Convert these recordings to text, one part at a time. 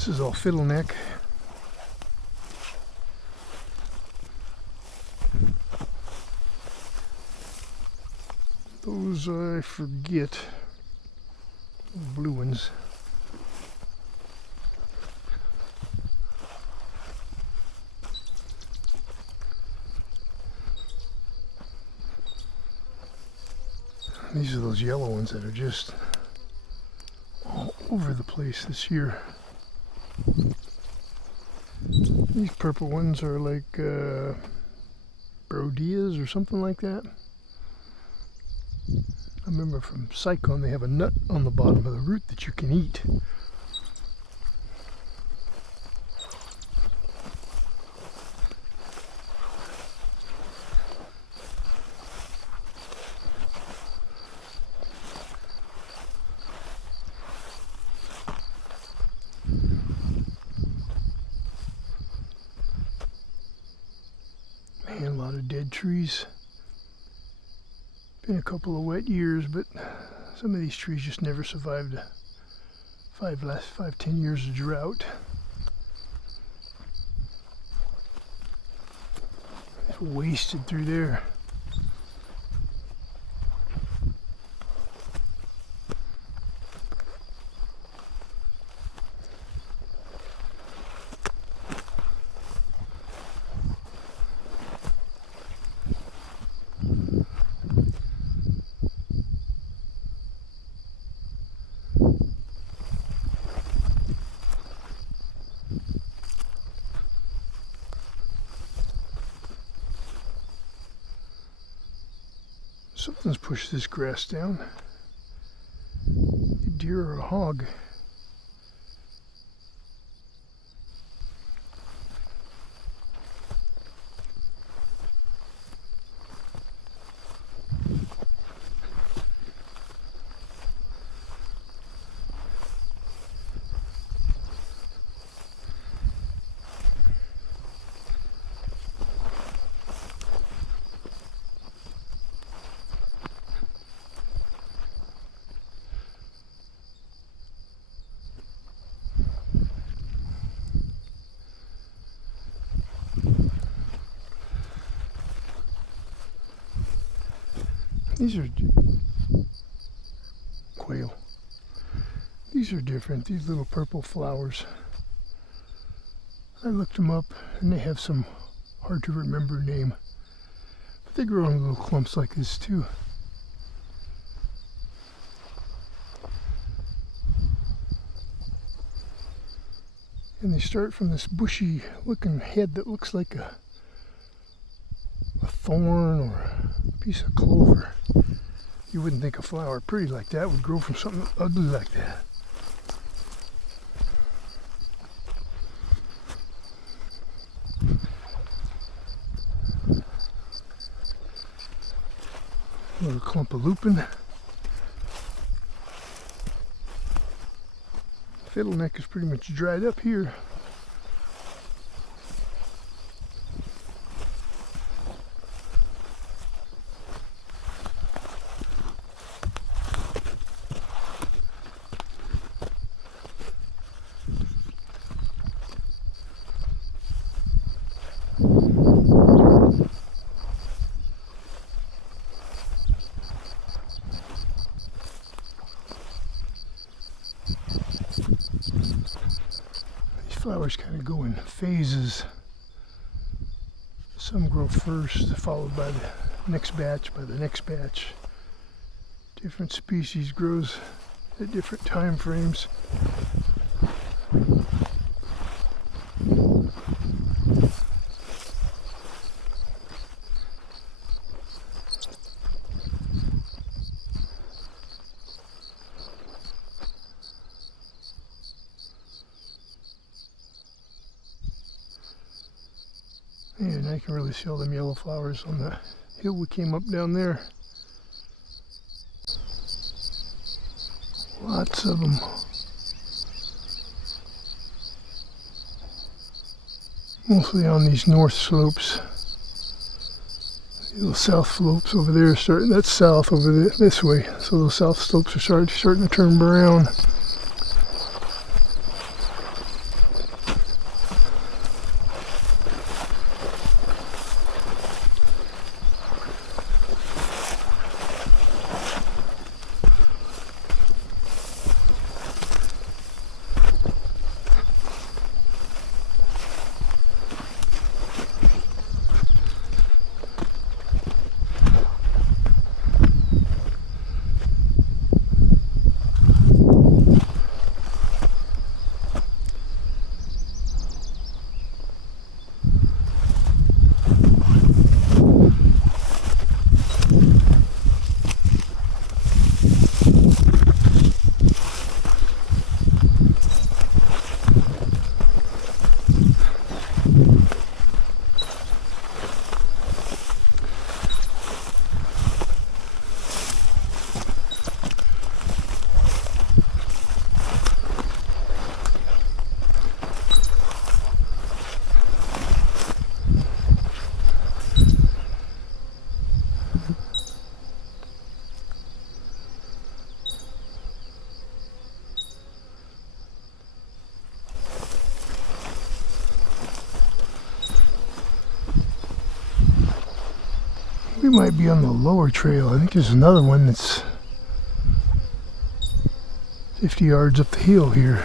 This is all fiddleneck. Those I forget. Blue ones. These are those yellow ones that are just all over the place this year. These purple ones are like brodias or something like that. I remember from Cyclone they have a nut on the bottom of the root that you can eat. Man, a lot of dead trees. Been a couple of wet years, but some of these trees just never survived the 5-10 years of drought. It's wasted through there. Something's pushed this grass down. A deer or a hog. These are quail. These are different, these little purple flowers. I looked them up and they have some hard to remember name. But they grow in little clumps like this too. And they start from this bushy looking head that looks like a thorn or a piece of clover. You wouldn't think a flower pretty like that would grow from something ugly like that. A little clump of lupin. Fiddleneck is pretty much dried up here. Flowers kind of go in phases. Some grow first, followed by the next batch, Different species grows at different time frames. And I can really see all them yellow flowers on the hill we came up down there. Lots of them. Mostly on these north slopes. The south slopes over there starting, that's south over this way. So those south slopes are starting to turn brown. We might be on the lower trail. I think there's another one that's 50 yards up the hill here.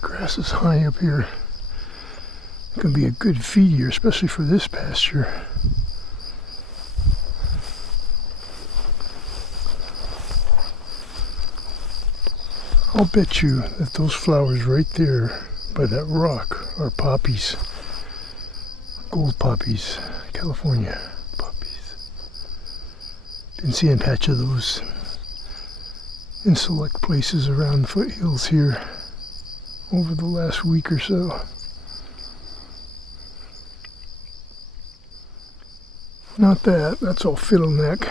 Grass is high up here. It can be a good feed here, especially for this pasture. I'll bet you that those flowers right there by that rock are poppies. Gold poppies, California poppies. Been seeing a patch of those in select places around the foothills here over the last week or so. Not that, that's all fiddleneck.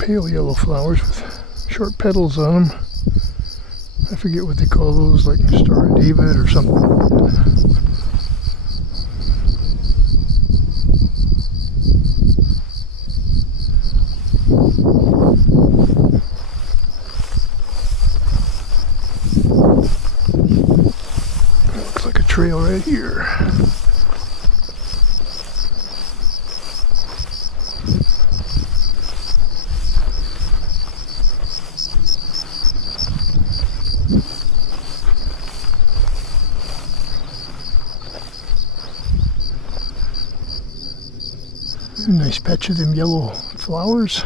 Pale yellow flowers with short petals on them. I forget what they call those, like Star of David or something. Looks like a trail right here. nice patch of them yellow flowers.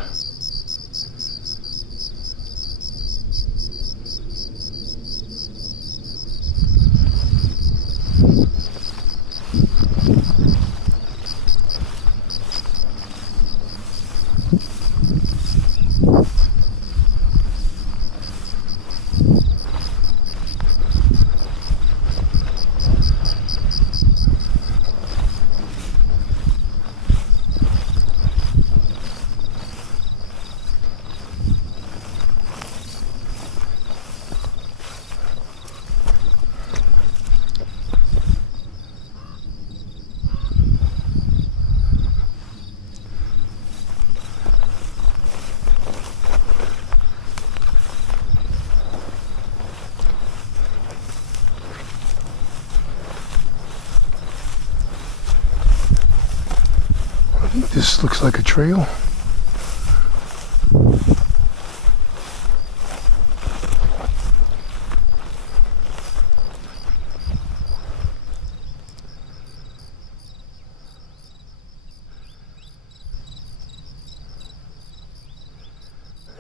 I think this looks like a trail.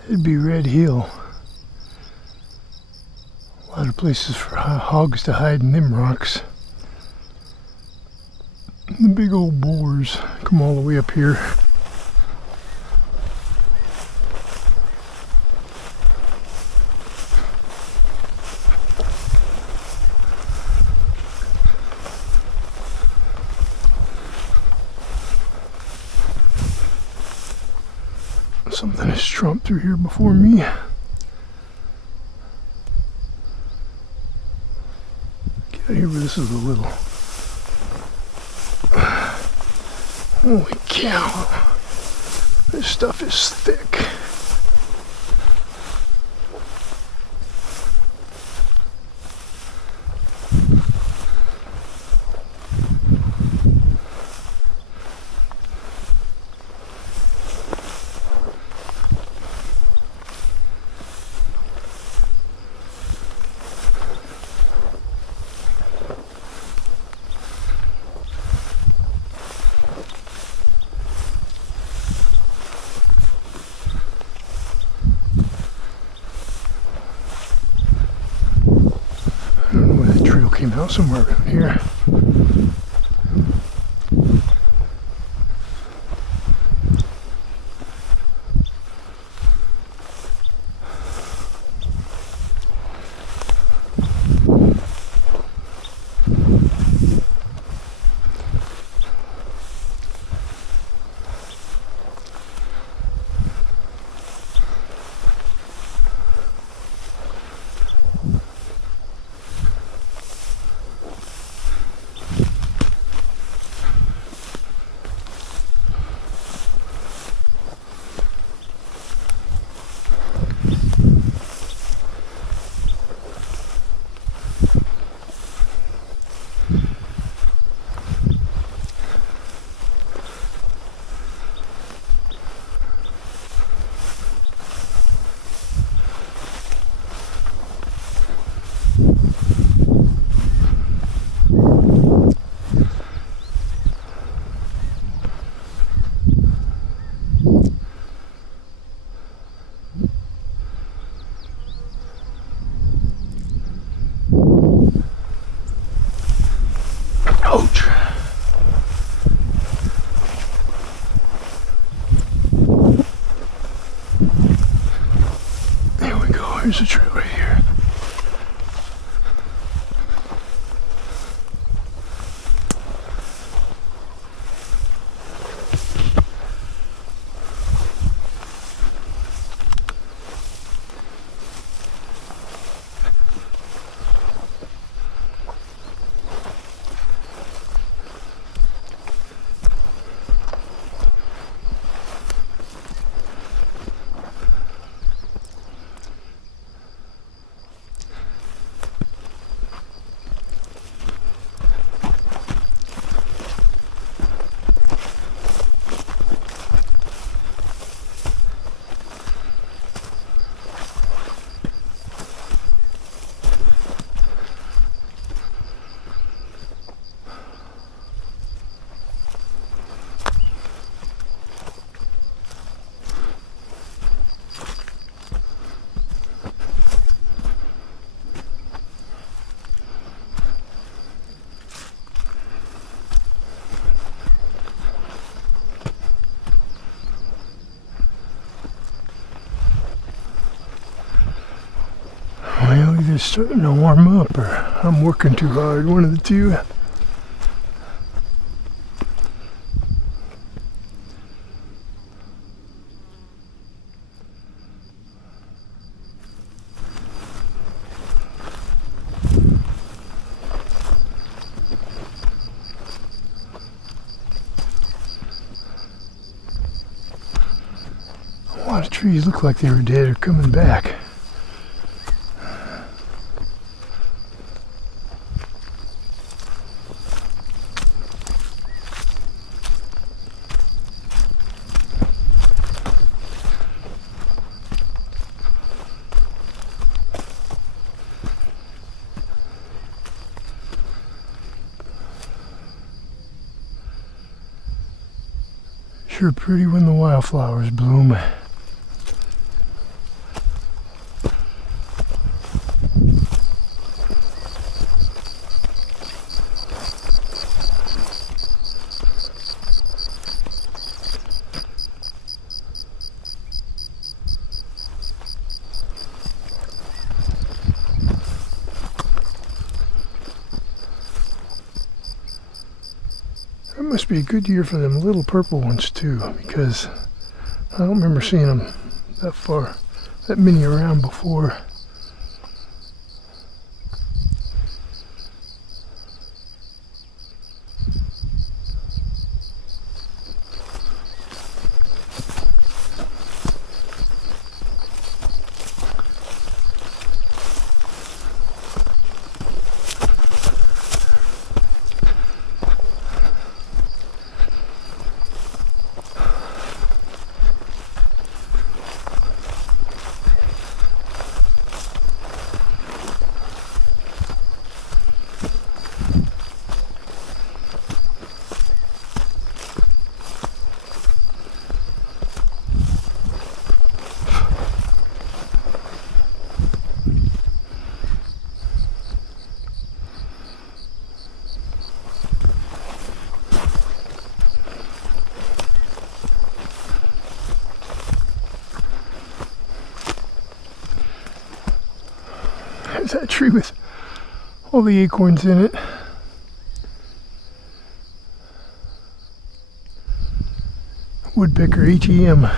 It'd be Red Hill. A lot of places for hogs to hide in them rocks. The big old boars come all the way up here. Something has tromped through here before me. Get out of here where this is a little. Holy cow, this stuff is thick. Came out somewhere around here. Ouch. There we go. Here's a trail right here. Maybe they're starting to warm up, or I'm working too hard, one of the two. A lot of trees look like they were dead or coming back. Sure pretty when the wildflowers bloom. That must be a good year for them little purple ones too, because I don't remember seeing them that many around before. There's that tree with all the acorns in it. Woodpecker HEM.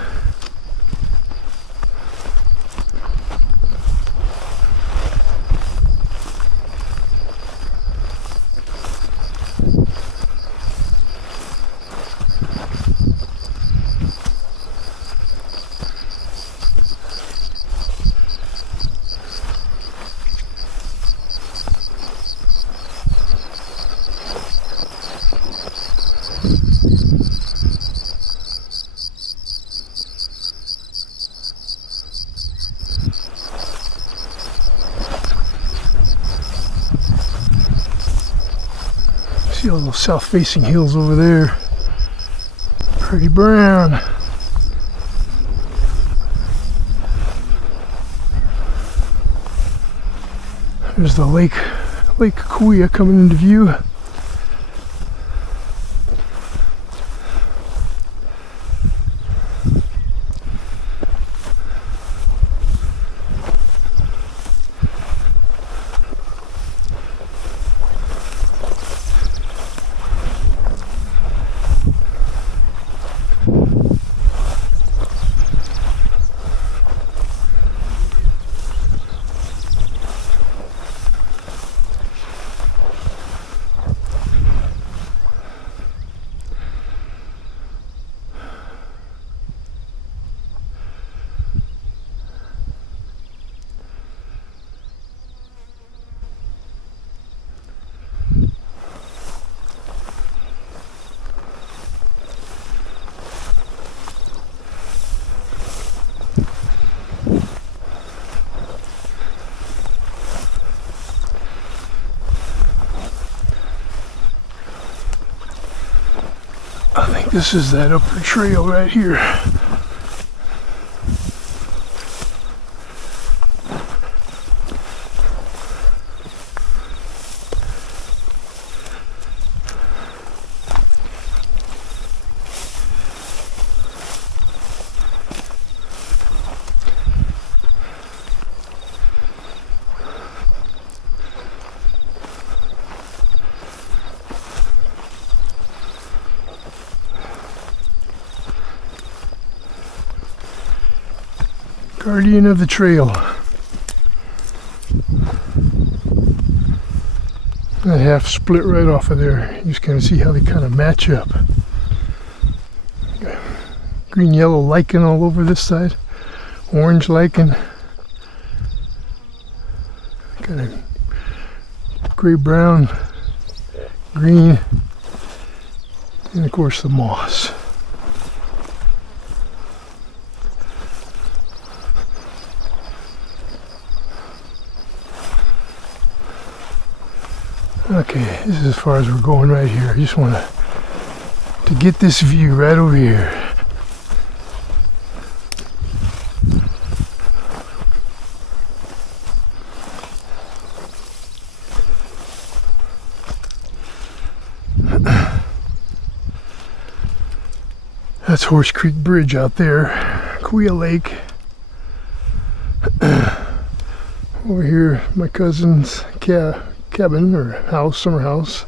See all those south-facing hills over there. Pretty brown. There's the Lake Kauai coming into view. I think this is that upper trail right here. Guardian of the trail. That half split right off of there. You just kind of see how they kind of match up. Green yellow lichen all over this side. Orange lichen. Kind of gray brown, green, and of course the moss. Okay, this is as far as we're going right here. I just want to get this view right over here. That's Horse Creek Bridge out there, Quia Lake. Over here, my cousin's cabin or house, summer house.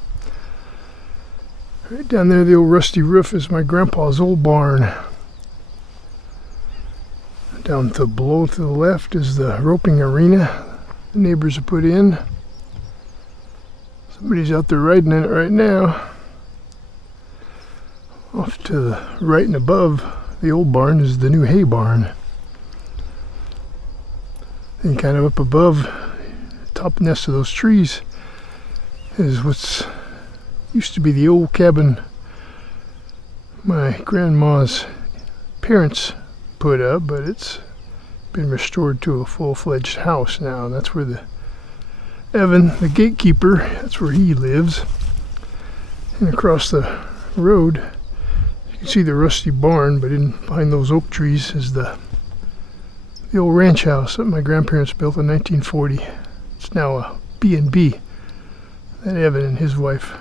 Right down there, the old rusty roof is my grandpa's old barn. Down below to the left is the roping arena the neighbors have put in. Somebody's out there riding in it right now. Off to the right and above the old barn is the new hay barn. And kind of up above, top nest of those trees, is what's used to be the old cabin my grandma's parents put up, but it's been restored to a full-fledged house now. And that's where Evan, the gatekeeper, that's where he lives. And across the road, you can see the rusty barn, but behind those oak trees is the old ranch house that my grandparents built in 1940. It's now a B&B that Evan and his wife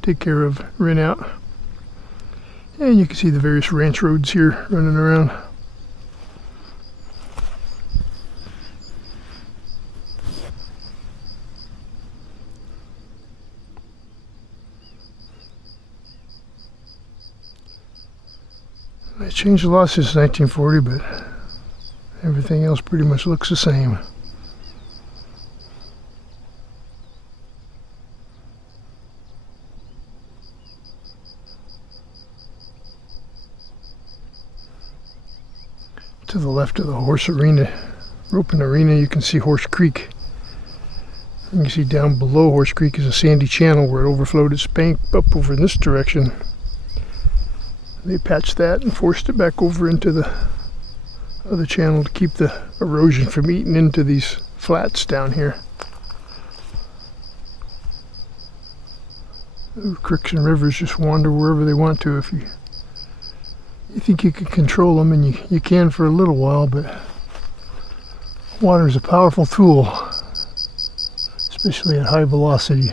take care of, rent out. And you can see the various ranch roads here running around. It changed a lot since 1940, but everything else pretty much looks the same. To the left of the horse arena, roping arena, you can see Horse Creek. You can see down below Horse Creek is a sandy channel where it overflowed its bank up over in this direction. They patched that and forced it back over into the other channel to keep the erosion from eating into these flats down here. Creeks and rivers just wander wherever they want to if you think you can control them, and you can for a little while, but water is a powerful tool, especially at high velocity.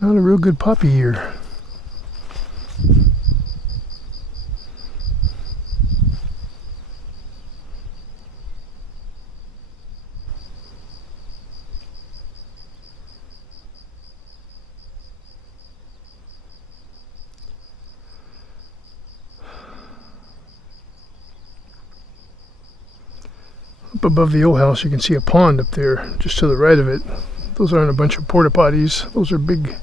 Not a real good poppy year. Up above the old house, you can see a pond up there, just to the right of it. Those aren't a bunch of porta potties. Those are big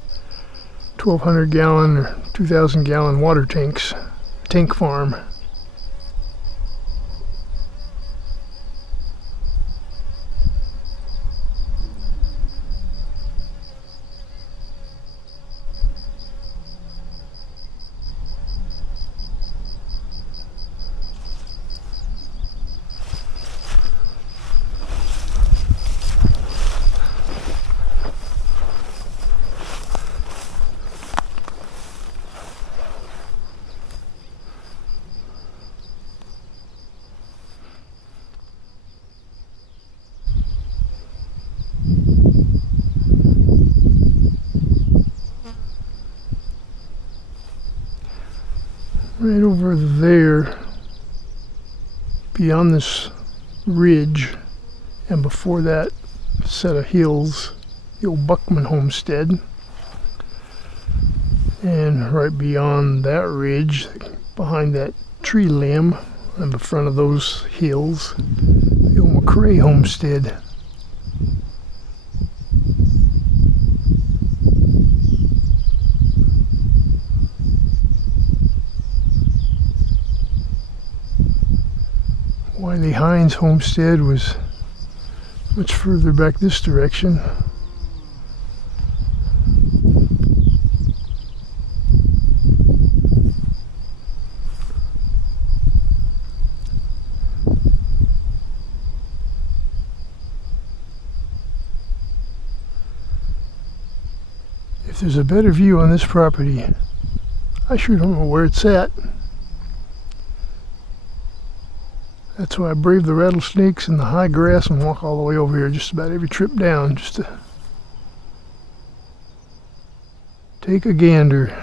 1,200 gallon or 2,000 gallon water tanks. Tank farm. Right over there beyond this ridge, and before that set of hills, the old Buckman homestead. And right beyond that ridge, behind that tree limb, in the front of those hills, the old McCrae homestead. Wiley Hines homestead was much further back this direction. If there's a better view on this property, I sure don't know where it's at. That's why I brave the rattlesnakes and the high grass and walk all the way over here just about every trip down just to take a gander.